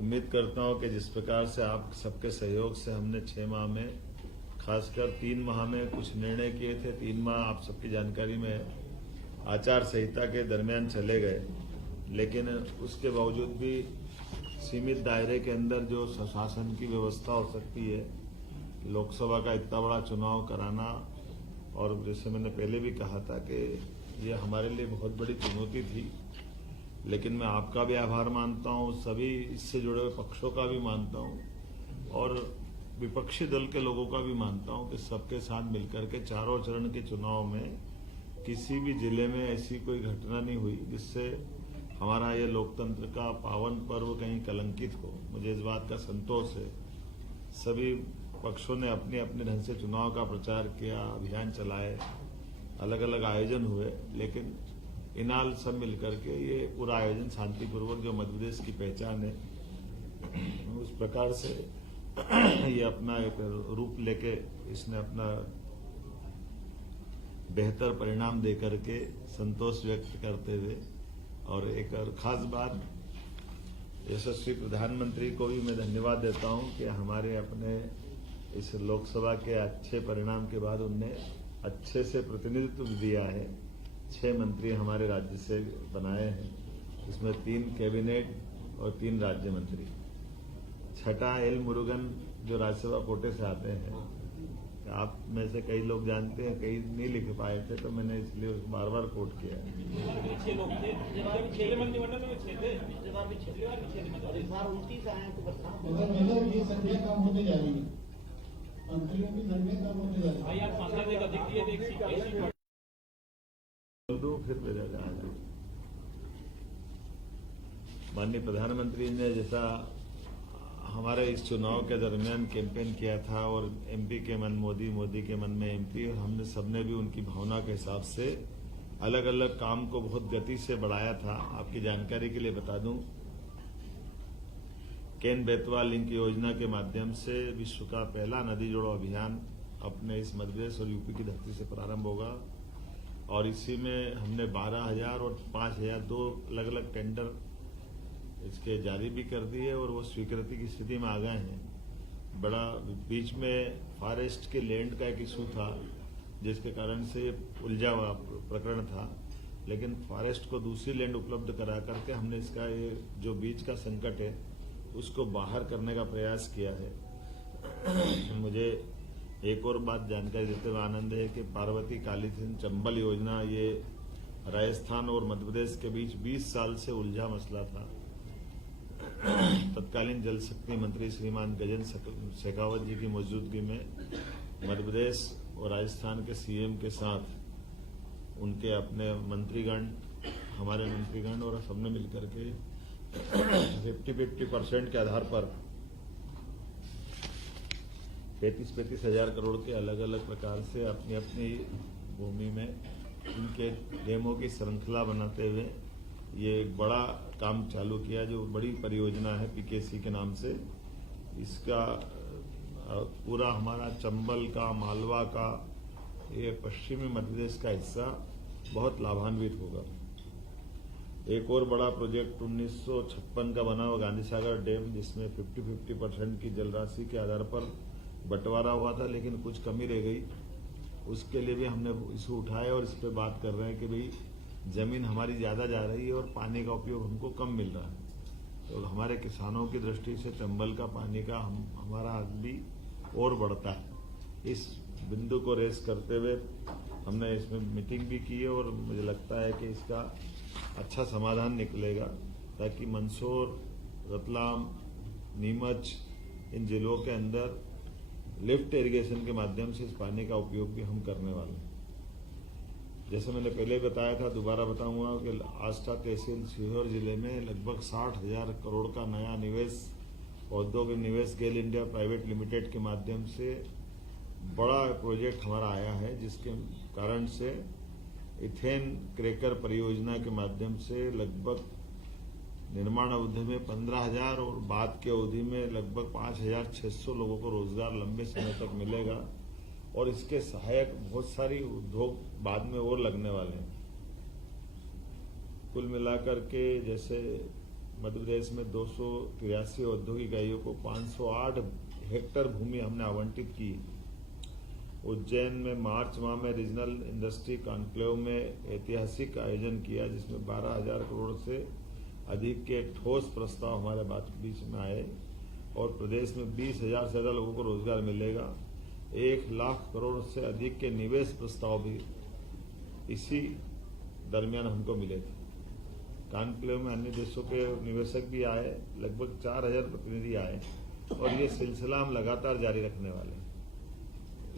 उम्मीद करता हूं कि जिस प्रकार से आप सबके सहयोग से हमने 6 माह में, खासकर 3 माह में कुछ निर्णय किए थे। 3 माह आप सबकी जानकारी में आचार संहिता के दरमियान चले गए, लेकिन उसके बावजूद भी सीमित दायरे के अंदर जो शासन की व्यवस्था हो सकती है, लोकसभा का इतना बड़ा चुनाव कराना, और जैसे मैंने पहले भी कहा था कि ये हमारे लिए बहुत बड़ी चुनौती थी। लेकिन मैं आपका भी आभार मानता हूं, सभी इससे जुड़े हुए पक्षों का भी मानता हूं और विपक्षी दल के लोगों का भी मानता हूं कि सबके साथ मिलकर के चारों चरण के चुनाव में किसी भी जिले में ऐसी कोई घटना नहीं हुई जिससे हमारा ये लोकतंत्र का पावन पर्व कहीं कलंकित हो। मुझे इस बात का संतोष है। सभी पक्षों ने अपने अपने ढंग से चुनाव का प्रचार किया, अभियान चलाए, अलग अलग आयोजन हुए, लेकिन इनाल सब मिलकर के ये पूरा आयोजन शांतिपूर्वक, जो मध्य प्रदेश की पहचान है, उस प्रकार से ये अपना एक रूप लेके इसने अपना बेहतर परिणाम देकर के संतोष व्यक्त करते हुए, और एक और खास बात, यशस्वी प्रधानमंत्री को भी मैं धन्यवाद देता हूं कि हमारे अपने इस लोकसभा के अच्छे परिणाम के बाद उनने अच्छे से प्रतिनिधित्व दिया है। 6 मंत्री हमारे राज्य से बनाए हैं, इसमें 3 कैबिनेट और 3 राज्य मंत्री। छठा एल मुरुगन जो राज्यसभा कोटे से आते हैं, आप में से कई लोग जानते हैं, कई नहीं लिख पाए थे, तो मैंने इसलिए उसको बार बार कोट किया। 6 लोग थे, छह मंत्रिमंडल में 6 थे, पिछली बार भी 6 इस बार 29 आए हैं। तो मतलब ये संख्या कम होती जा रही है, मंत्रियों की संख्या कम होती जा रही है। भाई आप सांसद एक अधिक दिए, एक सीट बोल दो फिर मेरा माननीय प्रधानमंत्री ने जैसा हमारे इस चुनाव के दरमियान कैंपेन किया था, और एमपी के मन मोदी, मोदी के मन में एमपी, और हमने सबने भी उनकी भावना के हिसाब से अलग अलग काम को बहुत गति से बढ़ाया था। आपकी जानकारी के लिए बता दूं, केन बेतवा लिंक योजना के माध्यम से विश्व का पहला नदी जोड़ो अभियान अपने इस मध्य प्रदेश और यूपी की धरती से प्रारंभ होगा, और इसी में हमने 12,000 और 5,000 2 अलग अलग टेंडर इसके जारी भी कर दिए, और वो स्वीकृति की स्थिति में आ गए हैं। बड़ा बीच में फॉरेस्ट के लैंड का एक इशू था, जिसके कारण से उलझा हुआ प्रकरण था, लेकिन फॉरेस्ट को दूसरी लैंड उपलब्ध करा करके हमने इसका ये जो बीच का संकट है उसको बाहर करने का प्रयास किया है। मुझे एक और बात जानकारी देते हुए आनंद है कि पार्वती कालीसिंध चंबल योजना, ये राजस्थान और मध्य प्रदेश के बीच 20 साल से उलझा मसला था। तत्कालीन जल शक्ति मंत्री श्रीमान गजेंद्र शेखावत जी की मौजूदगी में मध्य प्रदेश और राजस्थान के सीएम के साथ उनके अपने मंत्रीगण, हमारे मंत्रीगण और सबने मिलकर के 50-50% के आधार पर 35-35 हजार करोड़ के अलग अलग प्रकार से अपनी अपनी भूमि में इनके डेमो की श्रृंखला बनाते हुए ये एक बड़ा काम चालू किया, जो बड़ी परियोजना है पीकेसी के नाम से। इसका पूरा हमारा चंबल का, मालवा का, ये पश्चिमी मध्य प्रदेश का हिस्सा बहुत लाभान्वित होगा। एक और बड़ा प्रोजेक्ट 1956 का बना हुआ गांधी सागर डैम, जिसमें 50-50% की जल राशि के आधार पर बंटवारा हुआ था, लेकिन कुछ कमी रह गई। उसके लिए भी हमने इशू उठाया और इस पर बात कर रहे हैं कि भाई जमीन हमारी ज्यादा जा रही है और पानी का उपयोग हमको कम मिल रहा है, तो हमारे किसानों की दृष्टि से चंबल का पानी का हमारा हक भी और बढ़ता है। इस बिंदु को रेस करते हुए हमने इसमें मीटिंग भी की है, और मुझे लगता है कि इसका अच्छा समाधान निकलेगा, ताकि मंदसौर, रतलाम, नीमच, इन जिलों के अंदर लिफ्ट इरिगेशन के माध्यम से इस पानी का उपयोग भी हम करने वाले हैं। जैसे मैंने पहले बताया था, दोबारा बताऊंगा कि आष्टा तहसील सीहोर जिले में लगभग 60,000 करोड़ का नया निवेश, औद्योगिक निवेश गेल इंडिया प्राइवेट लिमिटेड के माध्यम से बड़ा प्रोजेक्ट हमारा आया है, जिसके कारण से इथेन क्रैकर परियोजना के माध्यम से लगभग निर्माण अवधि में 15,000 और बाद की अवधि में लगभग 5,600 लोगों को रोजगार लंबे समय तक मिलेगा, और इसके सहायक बहुत सारी उद्योग बाद में और लगने वाले हैं। कुल मिलाकर के जैसे मध्य प्रदेश में 283 औद्योगिक इकाइयों को 508 हेक्टेयर भूमि हमने आवंटित की। उज्जैन में मार्च माह में रीजनल इंडस्ट्री कॉन्क्लेव में ऐतिहासिक आयोजन किया, जिसमें 12,000 करोड़ से अधिक के ठोस प्रस्ताव हमारे बीच में आए और प्रदेश में 20,000 से ज्यादा लोगों को रोजगार मिलेगा। 1 लाख करोड़ से अधिक के निवेश प्रस्ताव भी इसी दरमियान हमको मिले थे। कॉन्क्लेव में अन्य देशों के निवेशक भी आए, लगभग 4,000 प्रतिनिधि आए और ये सिलसिला हम लगातार जारी रखने वाले हैं।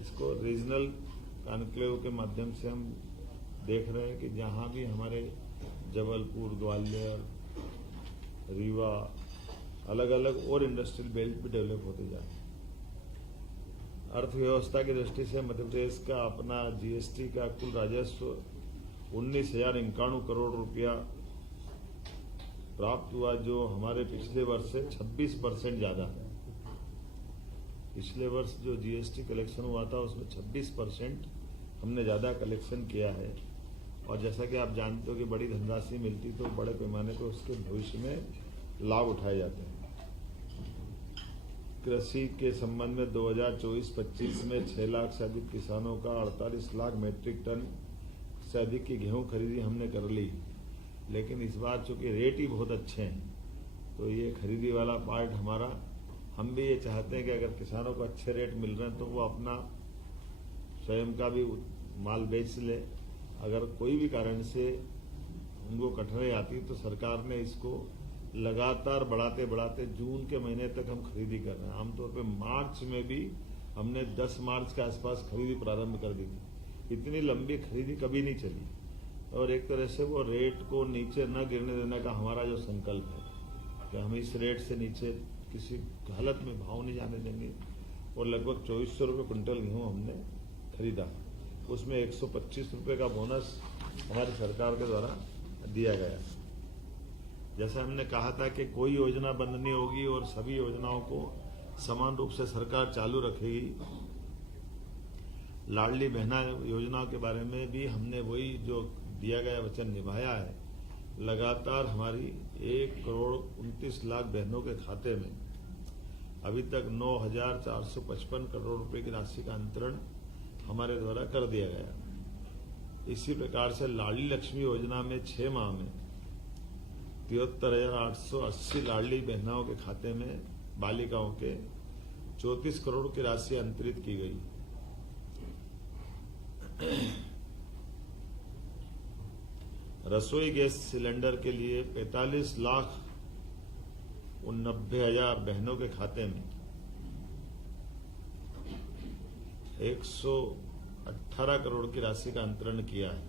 इसको रीजनल कॉन्क्लेव के माध्यम से हम देख रहे हैं कि जहां भी हमारे जबलपुर, ग्वालियर, रीवा, अलग अलग और इंडस्ट्रियल बेल्ट भी डेवलप होते जाए। अर्थव्यवस्था की दृष्टि से मध्य प्रदेश का अपना जीएसटी का कुल राजस्व 19,051 करोड़ रुपया प्राप्त हुआ, जो हमारे पिछले वर्ष से 26% ज्यादा है। पिछले वर्ष जो जीएसटी कलेक्शन हुआ था उसमें 26% हमने ज्यादा कलेक्शन किया है। और जैसा कि आप जानते हो कि बड़ी धनराशि मिलती तो बड़े पैमाने पर उसके भविष्य में लाभ उठाए जाते हैं। कृषि के संबंध में 2024-25 में 6 लाख से अधिक किसानों का 48 लाख मीट्रिक टन से अधिक की गेहूं खरीदी हमने कर ली। लेकिन इस बार चूंकि रेट ही बहुत अच्छे हैं तो ये खरीदी वाला पार्ट हमारा, हम भी ये चाहते हैं कि अगर किसानों को अच्छे रेट मिल रहे हैं तो वो अपना स्वयं का भी माल बेच ले। अगर कोई भी कारण से उनको कठिनाई आती तो सरकार ने इसको लगातार बढ़ाते बढ़ाते जून के महीने तक हम खरीदी कर रहे हैं। आमतौर पे मार्च में भी हमने 10 मार्च के आसपास खरीदी प्रारंभ कर दी थी। इतनी लंबी खरीदी कभी नहीं चली और एक तरह से वो रेट को नीचे न गिरने देने का हमारा जो संकल्प है कि हम इस रेट से नीचे किसी हालत में भाव नहीं जाने देंगे। और लगभग 2400 रुपये क्विंटल गेहूँ हमने खरीदा, उसमें 125 रुपये का बोनस हमारी सरकार के द्वारा दिया गया। जैसा हमने कहा था कि कोई योजना बंद नहीं होगी और सभी योजनाओं को समान रूप से सरकार चालू रखेगी। लाडली बहना योजना के बारे में भी हमने वही जो दिया गया वचन निभाया है। लगातार हमारी 1,29,00,000 बहनों के खाते में अभी तक 9,455 करोड़ रुपए की राशि का अंतरण हमारे द्वारा कर दिया गया। इसी प्रकार से लाडली लक्ष्मी योजना में 6 माह में 73,880 लाडली बहनाओं के खाते में बालिकाओं के 34 करोड़ की राशि अंतरित की गई। रसोई गैस सिलेंडर के लिए 45,90,000 बहनों के खाते में 118 करोड़ की राशि का अंतरण किया है।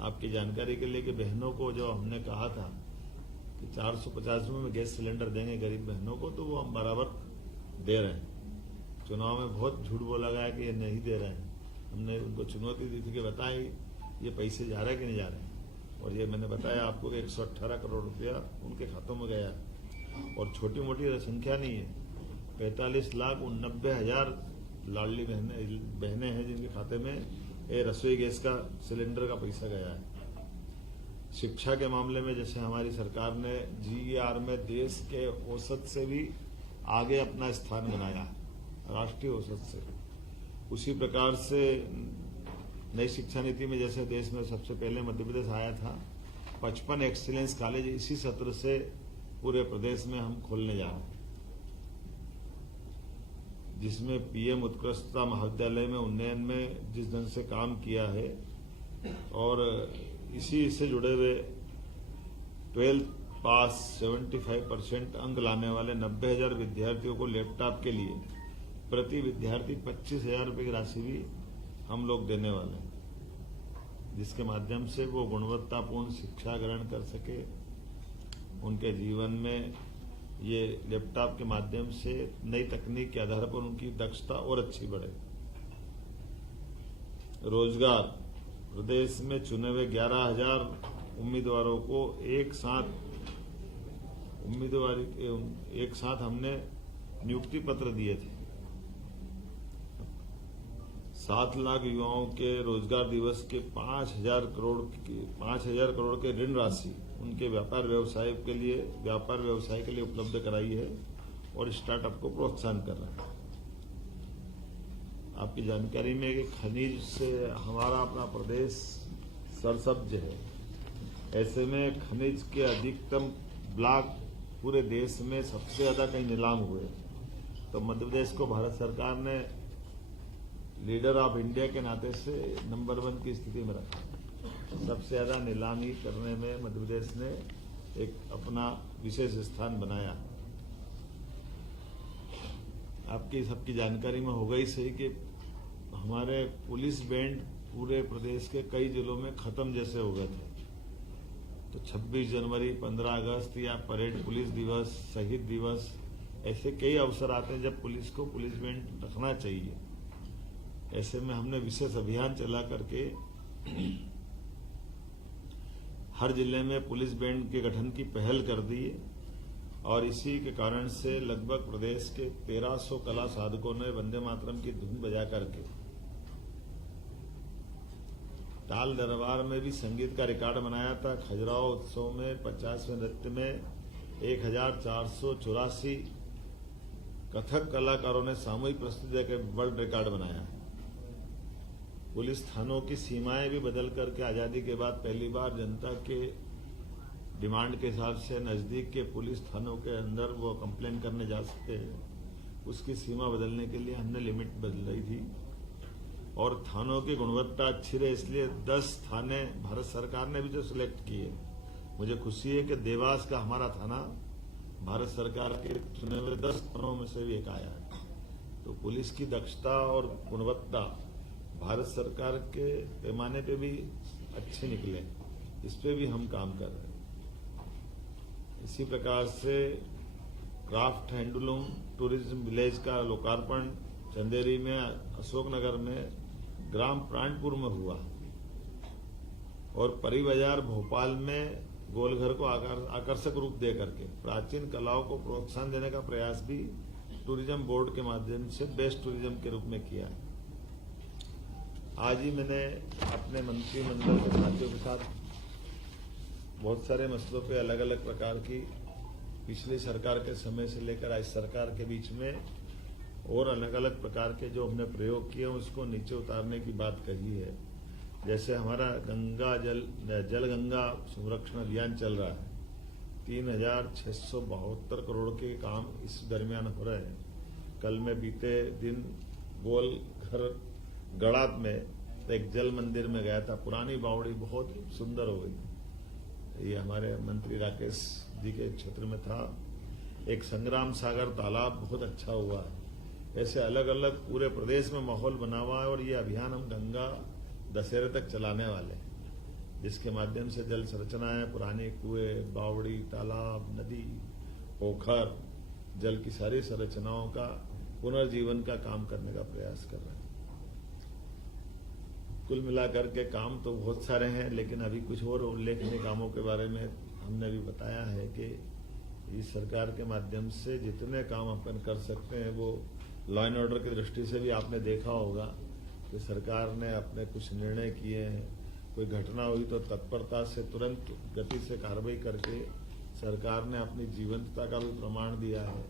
आपकी जानकारी के लिए कि बहनों को जो हमने कहा था कि 450 रुपये में गैस सिलेंडर देंगे गरीब बहनों को, तो वो हम बराबर दे रहे हैं। चुनाव में बहुत झूठ बोला गया कि ये नहीं दे रहे हैं। हमने उनको चुनौती दी थी कि बताएं ये पैसे जा रहे हैं कि नहीं जा रहे हैं, और ये मैंने बताया आपको कि 118 करोड़ रुपया उनके खातों में गया है। और छोटी मोटी संख्या नहीं है, 45,90,000 लाडली बहनें हैं जिनके खाते में ये रसोई गैस का सिलेंडर का पैसा गया है। शिक्षा के मामले में जैसे हमारी सरकार ने GER में देश के औसत से भी आगे अपना स्थान बनाया है, राष्ट्रीय औसत से, उसी प्रकार से नई शिक्षा नीति में जैसे देश में सबसे पहले मध्य प्रदेश आया था, 55 एक्सीलेंस कॉलेज इसी सत्र से पूरे प्रदेश में हम खोलने जा रहे हैं, जिसमें PM उत्कृष्टता महाविद्यालय में उन्नयन में जिस ढंग से काम किया है और इसी से जुड़े हुए 12th पास 75% अंक लाने वाले 90,000 विद्यार्थियों को लैपटॉप के लिए प्रति विद्यार्थी 25,000 रुपये की राशि भी हम लोग देने वाले हैं, जिसके माध्यम से वो गुणवत्तापूर्ण शिक्षा ग्रहण कर सके। उनके जीवन में ये लैपटॉप के माध्यम से नई तकनीक के आधार पर उनकी दक्षता और अच्छी बढ़े। रोजगार, प्रदेश में चुने हुए 11,000 उम्मीदवारों को एक साथ हमने नियुक्ति पत्र दिए थे। 7 लाख युवाओं के रोजगार दिवस के 5,000 करोड़ के ऋण राशि उनके व्यापार व्यवसाय के लिए उपलब्ध कराई है और स्टार्टअप को प्रोत्साहन कर रहा है। आपकी जानकारी में कि खनिज से हमारा अपना प्रदेश सरसब्ज है। ऐसे में खनिज के अधिकतम ब्लॉक पूरे देश में सबसे ज्यादा कहीं नीलाम हुए, तो मध्य प्रदेश को भारत सरकार ने लीडर ऑफ इंडिया के नाते से नंबर 1 की स्थिति में रखा। सबसे ज्यादा नीलामी करने में मध्य प्रदेश ने एक अपना विशेष स्थान बनाया। आपकी सबकी जानकारी में होगा ही सही कि हमारे पुलिस बैंड पूरे प्रदेश के कई जिलों में खत्म जैसे हो गए थे। तो 26 जनवरी, 15 अगस्त या परेड पुलिस दिवस, शहीद दिवस, ऐसे कई अवसर आते हैं जब पुलिस को पुलिस बैंड रखना चाहिए। ऐसे में हमने विशेष अभियान चला करके हर जिले में पुलिस बैंड के गठन की पहल कर दी है और इसी के कारण से लगभग प्रदेश के 1300 कला साधकों ने वंदे मातरम की धुन बजा करके ताल दरबार में भी संगीत का रिकॉर्ड बनाया था। खजुराहो उत्सव में 50वें नृत्य में 1484 कथक कलाकारों ने सामूहिक प्रस्तुति देकर वर्ल्ड रिकॉर्ड बनाया। पुलिस थानों की सीमाएं भी बदल करके आजादी के बाद पहली बार जनता के डिमांड के हिसाब से नजदीक के पुलिस थानों के अंदर वो कंप्लेन करने जा सकते हैं। उसकी सीमा बदलने के लिए हमने लिमिट बदलाई थी और थानों की गुणवत्ता अच्छी रहे, इसलिए 10 थाने भारत सरकार ने भी जो सिलेक्ट किए। मुझे खुशी है कि देवास का हमारा थाना भारत सरकार के चुने हुए 10 थानों में से भी एक आया है। तो पुलिस की दक्षता और गुणवत्ता भारत सरकार के पैमाने पे भी अच्छे निकले, इस पे भी हम काम कर रहे हैं। इसी प्रकार से क्राफ्ट हैंडलूम टूरिज्म विलेज का लोकार्पण चंदेरी में, अशोकनगर में, ग्राम प्राणपुर में हुआ और परी बाजार भोपाल में गोलघर को आकर्षक रूप दे करके प्राचीन कलाओं को प्रोत्साहन देने का प्रयास भी टूरिज्म बोर्ड के माध्यम से बेस्ट टूरिज्म के रूप में किया। आज ही मैंने अपने मंत्रिमंडल के साथियों के साथ बहुत सारे मसलों पे अलग अलग प्रकार की पिछली सरकार के समय से लेकर आज सरकार के बीच में और अलग अलग प्रकार के जो हमने प्रयोग किए उसको नीचे उतारने की बात कही है। जैसे हमारा जल गंगा संरक्षण अभियान चल रहा है, 3672 करोड़ के काम इस दरमियान हो रहे हैं। कल मैं बीते दिन गोलघर गड़ात में एक जल मंदिर में गया था। पुरानी बावड़ी बहुत सुंदर हो गई। ये हमारे मंत्री राकेश जी के क्षेत्र में था। एक संग्राम सागर तालाब बहुत अच्छा हुआ है। ऐसे अलग अलग पूरे प्रदेश में माहौल बना हुआ है और ये अभियान हम गंगा दशहरे तक चलाने वाले हैं, जिसके माध्यम से जल संरचनाएं, पुराने कुएं, बावड़ी, तालाब, नदी, पोखर, जल की सारी संरचनाओं का पुनर्जीवन का काम करने का प्रयास कर रहे हैं। कुल मिलाकर के काम तो बहुत सारे हैं, लेकिन अभी कुछ और उल्लेखनीय कामों के बारे में हमने भी बताया है कि इस सरकार के माध्यम से जितने काम अपन कर सकते हैं वो लॉ एंड ऑर्डर की दृष्टि से भी आपने देखा होगा कि सरकार ने अपने कुछ निर्णय किए हैं। कोई घटना हुई तो तत्परता से तुरंत गति से कार्रवाई करके सरकार ने अपनी जीवंतता का भी प्रमाण दिया है।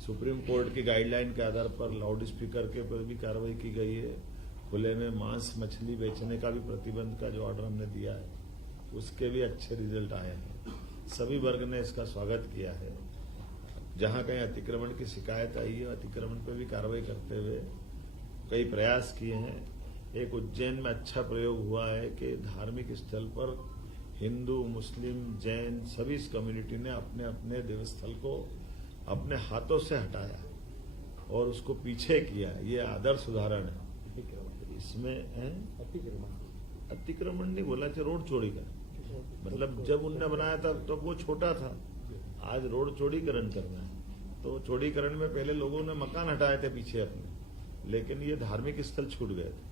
सुप्रीम कोर्ट की गाइडलाइन के आधार पर लाउड स्पीकर के पर भी कार्रवाई की गई है। खुले में मांस मछली बेचने का भी प्रतिबंध का जो ऑर्डर हमने दिया है उसके भी अच्छे रिजल्ट आए हैं। सभी वर्ग ने इसका स्वागत किया है। जहां कहीं अतिक्रमण की शिकायत आई है, अतिक्रमण पर भी कार्रवाई करते हुए कई प्रयास किए हैं। एक उज्जैन में अच्छा प्रयोग हुआ है कि धार्मिक स्थल पर हिंदू, मुस्लिम, जैन सभी इस कम्युनिटी ने अपने अपने देवस्थल को अपने हाथों से हटाया और उसको पीछे किया। ये आदर्श उदाहरण है। इसमें अतिक्रमण नहीं बोला, रोड चौड़ी का मतलब जब उनने बनाया था तो वो छोटा था, आज रोड चौड़ीकरण करना है। तो चौड़ीकरण में पहले लोगों ने मकान हटाए थे पीछे अपने, लेकिन ये धार्मिक स्थल छूट गए थे।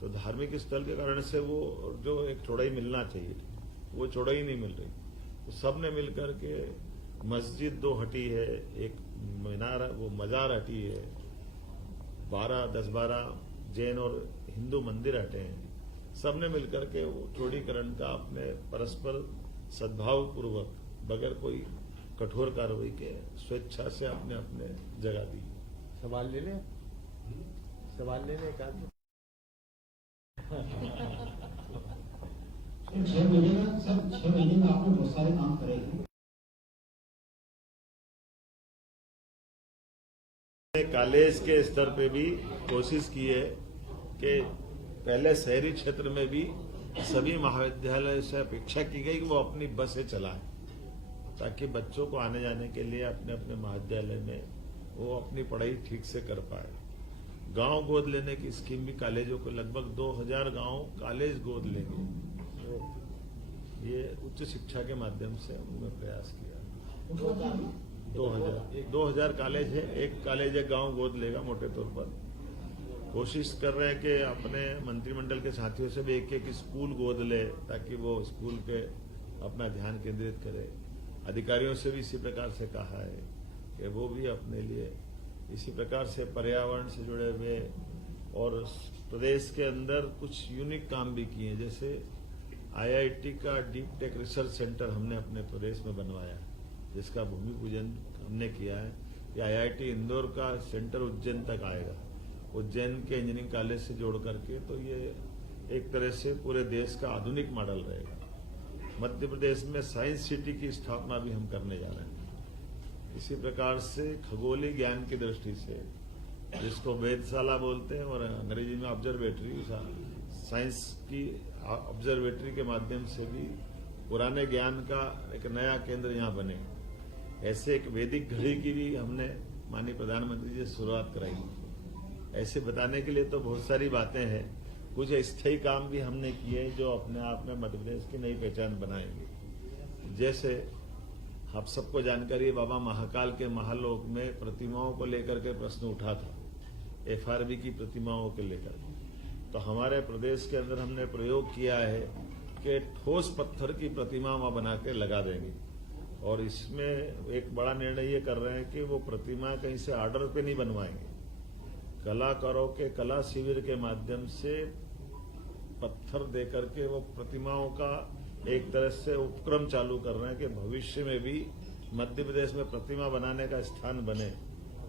तो धार्मिक स्थल के कारण से वो जो एक चौड़ाई मिलना चाहिए वो चौड़ाई नहीं मिल रही। तो सब ने मिलकर के मस्जिद 2 हटी है, एक मीनार वो मजार हटी है, 10-12 जैन और हिंदू मंदिर हटे हैं। सबने मिलकर के वो चौड़ीकरण का अपने परस्पर सद्भाव पूर्वक बगैर कोई कठोर कार्रवाई के स्वेच्छा से अपने अपने जगह दी। सवाल ले लें, सवाल ले लें एक आदमी। 6 महीने में सर 6 महीने में आपने बहुत सारे काम करे हैं। कॉलेज के स्तर पे भी कोशिश की है कि पहले शहरी क्षेत्र में भी सभी महाविद्यालय से अपेक्षा की गई कि वो अपनी बसें चलाएं, ताकि बच्चों को आने जाने के लिए अपने अपने महाविद्यालय में वो अपनी पढ़ाई ठीक से कर पाए। गांव गोद लेने की स्कीम भी कॉलेजों को लगभग 2000 गांव कॉलेज गोद लेंगे। ये उच्च शिक्षा के माध्यम से उन्होंने प्रयास किया। 2000 कॉलेज है, एक कॉलेज एक गांव गोद लेगा मोटे तौर पर। कोशिश कर रहे हैं कि अपने मंत्रिमंडल के साथियों से भी एक स्कूल गोद ले, ताकि वो स्कूल पे अपना ध्यान केंद्रित करे। अधिकारियों से भी इसी प्रकार से कहा है कि वो भी अपने लिए इसी प्रकार से पर्यावरण से जुड़े हुए और प्रदेश के अंदर कुछ यूनिक काम भी किए, जैसे IIT का डीप टेक रिसर्च सेंटर हमने अपने प्रदेश में बनवाया, जिसका भूमि पूजन हमने किया है। कि IIT इंदौर का सेंटर उज्जैन तक आएगा, उज्जैन के इंजीनियरिंग कॉलेज से जोड़ करके, तो ये एक तरह से पूरे देश का आधुनिक मॉडल रहेगा। मध्य प्रदेश में साइंस सिटी की स्थापना भी हम करने जा रहे हैं। इसी प्रकार से खगोलीय ज्ञान की दृष्टि से, जिसको वेधशाला बोलते हैं और अंग्रेजी में ऑब्जर्वेटरी, साइंस की ऑब्जर्वेटरी के माध्यम से भी पुराने ज्ञान का एक नया केंद्र यहाँ बने। ऐसे एक वैदिक घड़ी की भी हमने माननीय प्रधानमंत्री जी से शुरुआत कराई। ऐसे बताने के लिए तो बहुत सारी बातें हैं। कुछ अस्थायी काम भी हमने किए जो अपने आप में मध्य प्रदेश की नई पहचान बनाएंगे। जैसे आप सबको जानकारी है, बाबा महाकाल के महालोक में प्रतिमाओं को लेकर के प्रश्न उठा था, FRB की प्रतिमाओं को लेकर। तो हमारे प्रदेश के अंदर हमने प्रयोग किया है कि ठोस पत्थर की प्रतिमा वहां बना के लगा देंगे। और इसमें एक बड़ा निर्णय ये कर रहे हैं कि वो प्रतिमा कहीं से ऑर्डर पे नहीं बनवाएंगे, कलाकारों के कला शिविर के माध्यम से पत्थर दे करके वो प्रतिमाओं का एक तरह से उपक्रम चालू कर रहे हैं कि भविष्य में भी मध्य प्रदेश में प्रतिमा बनाने का स्थान बने,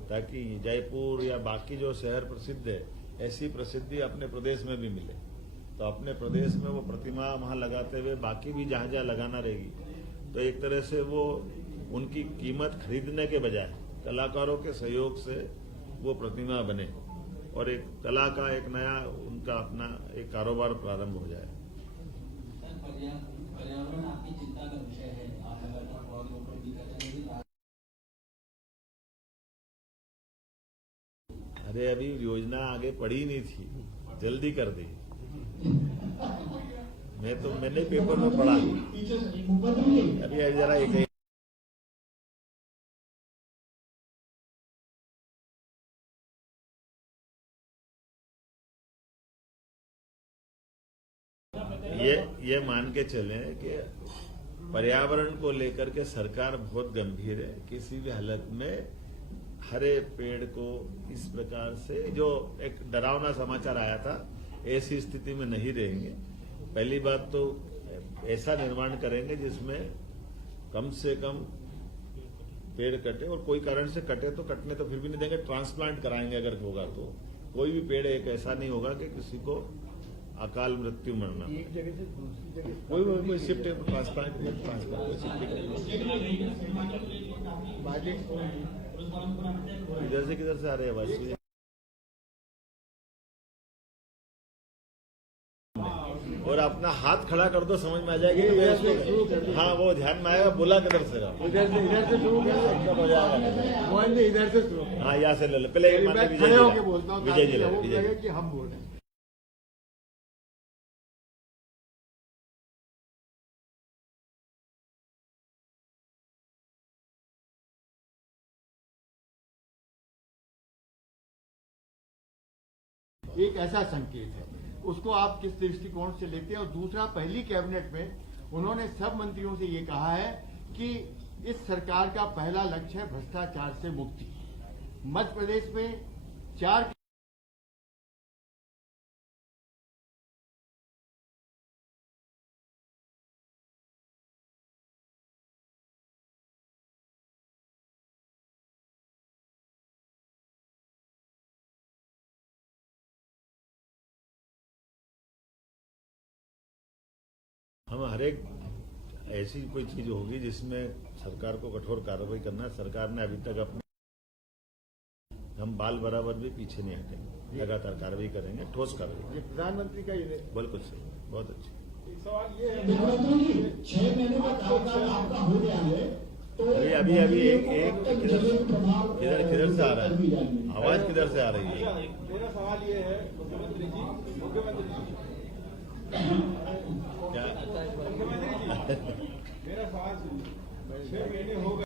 ताकि जयपुर या बाकी जो शहर प्रसिद्ध है, ऐसी प्रसिद्धि अपने प्रदेश में भी मिले। तो अपने प्रदेश में वो प्रतिमा वहां लगाते हुए बाकी भी जहां जहां लगाना रहेगी, तो एक तरह से वो उनकी कीमत खरीदने के बजाय कलाकारों के सहयोग से वो प्रतिमा बने और एक कला का एक नया उनका अपना एक कारोबार प्रारंभ हो जाए। पर्यावरण आपकी चिंता का विषय है, आप लगातार पौधरोपण भी करते हैं। अरे अभी योजना आगे पड़ी नहीं थी, जल्दी कर दी। मैंने पेपर में पढ़ा, अभी जरा एक ये मान के चले कि पर्यावरण को लेकर के सरकार बहुत गंभीर है। किसी भी हालत में हरे पेड़ को इस प्रकार से, जो एक डरावना समाचार आया था, ऐसी स्थिति में नहीं रहेंगे। पहली बात तो ऐसा निर्माण करेंगे जिसमें कम से कम पेड़ कटे, और कोई कारण से कटे तो कटने तो फिर भी नहीं देंगे, ट्रांसप्लांट कराएंगे अगर होगा तो। कोई भी पेड़ एक ऐसा नहीं होगा कि किसी को अकाल मृत्यु मरना, एक जगह से दूसरी जगह कोई शिफ्ट ट्रांसप्लांट इधर से किधर से आ रहे हैं आवाज? और अपना हाथ खड़ा कर दो, समझ में आ जाएगी। हाँ, वो ध्यान में आएगा, बोला किधर से रहा, इधर से शुरू हो जाएगा। मोहन जी इधर से शुरू। हाँ, यहाँ से ले लो। पहले खड़े होके बोलता हूँ, विजय जी लगे कि हम बोल रहे हैं। एक ऐसा संकेत है, उसको आप किस दृष्टिकोण से लेते हैं? और दूसरा, पहली कैबिनेट में उन्होंने सब मंत्रियों से ये कहा है कि इस सरकार का पहला लक्ष्य है भ्रष्टाचार से मुक्ति। मध्य प्रदेश में 4 हम हर एक ऐसी कोई चीज होगी जिसमें सरकार को कठोर कार्रवाई करना है। सरकार ने अभी तक अपने हम बाल बराबर भी पीछे नहीं हटेंगे, लगातार कार्रवाई करेंगे, ठोस कार्रवाई। ये प्रधानमंत्री का ये बिल्कुल सही, बहुत अच्छी। सवाल ये है मुख्यमंत्री जी 6 महीने का कार्यकाल आपका हो गया है तो अभी एक किधर से आ रहा भी है, जाएंगे। आवाज किधर से आ रही अच्छा, है? मेरा सवाल ये है मुख्यमंत्री जी क्या? मेरा सवाल सुनिए। 6 महीने हो गए,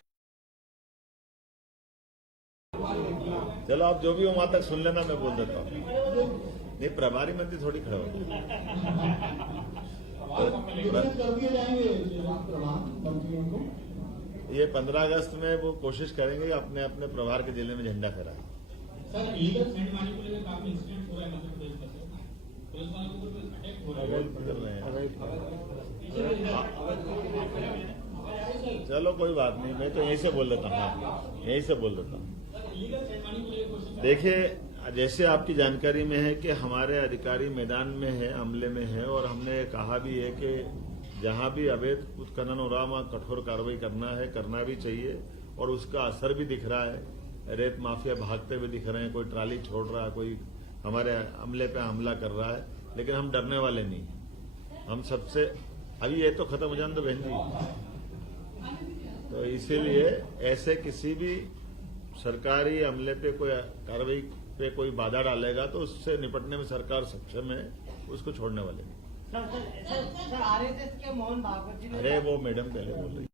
चलो आप जो भी हो वहां तक सुन लेना, मैं बोल देता हूँ। नहीं, प्रभारी मंत्री थोड़ी खड़ा होगा। वितरित कर दिए जाएंगे प्रधान मंत्रियों को। ये 15 अगस्त में वो कोशिश करेंगे कि अपने अपने प्रभार के जिले में झंडा फहराएं। सर लीगल फंड मानी को लेकर काफी इंसिडेंट हो रहा है मध्य प्रदेश में सर। पुलिस वालों के ऊपर अटैक हो रहा है। कर रहे हैं। चलो कोई बात नहीं, मैं तो यहीं से बोल देता हूँ, यहीं से बोल देता हूँ। लीगल फंड मानी को लेकर कोशिश देखिए, जैसे आपकी जानकारी में है कि हमारे अधिकारी मैदान में है, अमले में है, और हमने कहा भी है कि जहां भी अवैध उत्खनन हो रहा वहां कठोर कार्रवाई करना है, करना भी चाहिए, और उसका असर भी दिख रहा है। रेत माफिया भागते हुए दिख रहे हैं, कोई ट्राली छोड़ रहा है, कोई हमारे अमले पे हमला कर रहा है, लेकिन हम डरने वाले नहीं हैं। हम सबसे अभी ये तो खत्म हो जाने दो बहन जी। तो इसीलिए ऐसे किसी भी सरकारी अमले पे कोई कार्रवाई पे कोई बाधा डालेगा तो उससे निपटने में सरकार सक्षम है, उसको छोड़ने वाले नहीं। सर आरएसएस के मोहन भागवत जी ने अरे वो मैडम पहले बोल रही।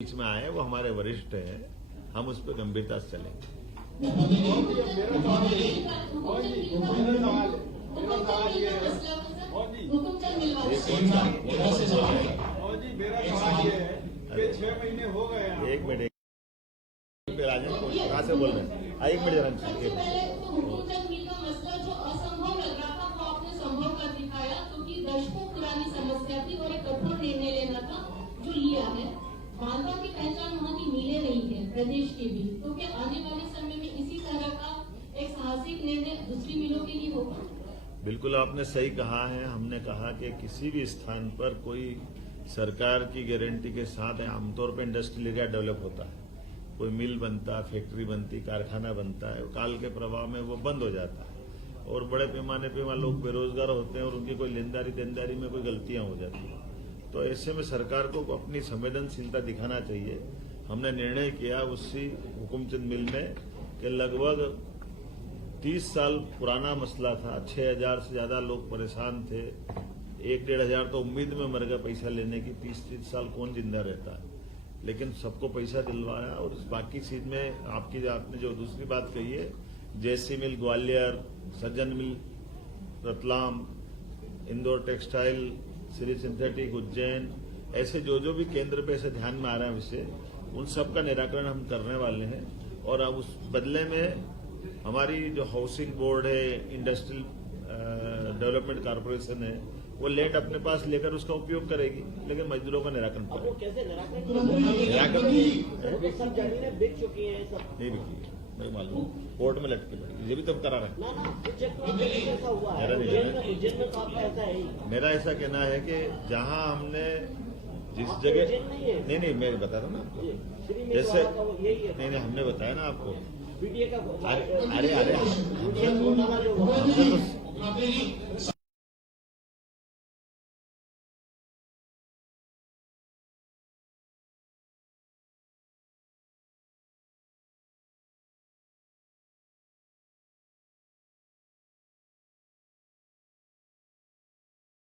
बीच में आए वो हमारे वरिष्ठ हैं, हम उस पर गंभीरता से चलेंगे। और जी मेरा सवाल ये है कि 6 महीने हो गए हैं। एक मिनट, राजन को कहाँ से बोल रहे हैं? एक मिनट राजन, सबसे पहले तो हुकुमचंद मिल का मसला जो असंभव लग रहा था वो आपने संभव कर दिखाया, क्योंकि दशकों पुरानी समस्या थी और एक कठोर निर्णय लेना था जो लिया है। बांधों की पहचान वहाँ की मिले नहीं है प्रदेश के भी, तो क्या आने वाले समय में इसी तरह का एक साहसिक निर्णय दूसरी मिलों के लिए होगा? बिल्कुल आपने सही कहा है। हमने कहा कि किसी भी स्थान पर कोई सरकार की गारंटी के साथ आमतौर पर इंडस्ट्रियल एरिया डेवलप होता है, कोई मिल बनता, फैक्ट्री बनती, कारखाना बनता है, काल के प्रभाव में वो बंद हो जाता है और बड़े पैमाने पे वहाँ लोग बेरोजगार होते हैं और उनकी कोई लेनदारी देनदारी में कोई गलतियां हो जाती हैं। तो ऐसे में सरकार को अपनी संवेदनशीलता दिखाना चाहिए। हमने निर्णय किया उसी हुकुमचंद मिल में कि लगभग 30 साल पुराना मसला था, 6000 से ज्यादा लोग परेशान थे, 1-1.5 तो उम्मीद में मर गए पैसा लेने की। 30 साल कौन जिंदा रहता है, लेकिन सबको पैसा दिलवाया। और इस बाकी चीज में आपने जो दूसरी बात कही है, जेसी मिल ग्वालियर, सज्जन मिल रतलाम, इंदौर टेक्सटाइल, श्री सिंथेटिक उज्जैन, ऐसे जो भी केंद्र पे ऐसे ध्यान में आ रहा है विषय, उन सब का निराकरण हम करने वाले हैं। और अब उस बदले में हमारी जो हाउसिंग बोर्ड है, इंडस्ट्रियल डेवलपमेंट कॉर्पोरेशन है, वो लैंड अपने पास लेकर उसका उपयोग करेगी, लेकिन मजदूरों का निराकरण अब वो करेगी। कैसे निराकरण निराकरण सब जमीनें बिक चुकी हैं सब नहीं बिकी, नहीं मालूम, कोर्ट में लटके पड़ी, ये भी तो करा रहे हैं। ना प्रोजेक्ट में ऐसा हुआ है। मेरा नहीं। उज्जैन में तो आपका ऐसा है ही। मेरा ऐसा कहना है कि जहां हमने जिस आपको जगह उज्जैन नहीं है। नहीं मैं बता रहा हूँ ना आपको, जी, श्री में जैसे तो वो यही है। नहीं हमने बताया ना आपको। बीडीए का अरे घोटाला जो हुआ। हमने तो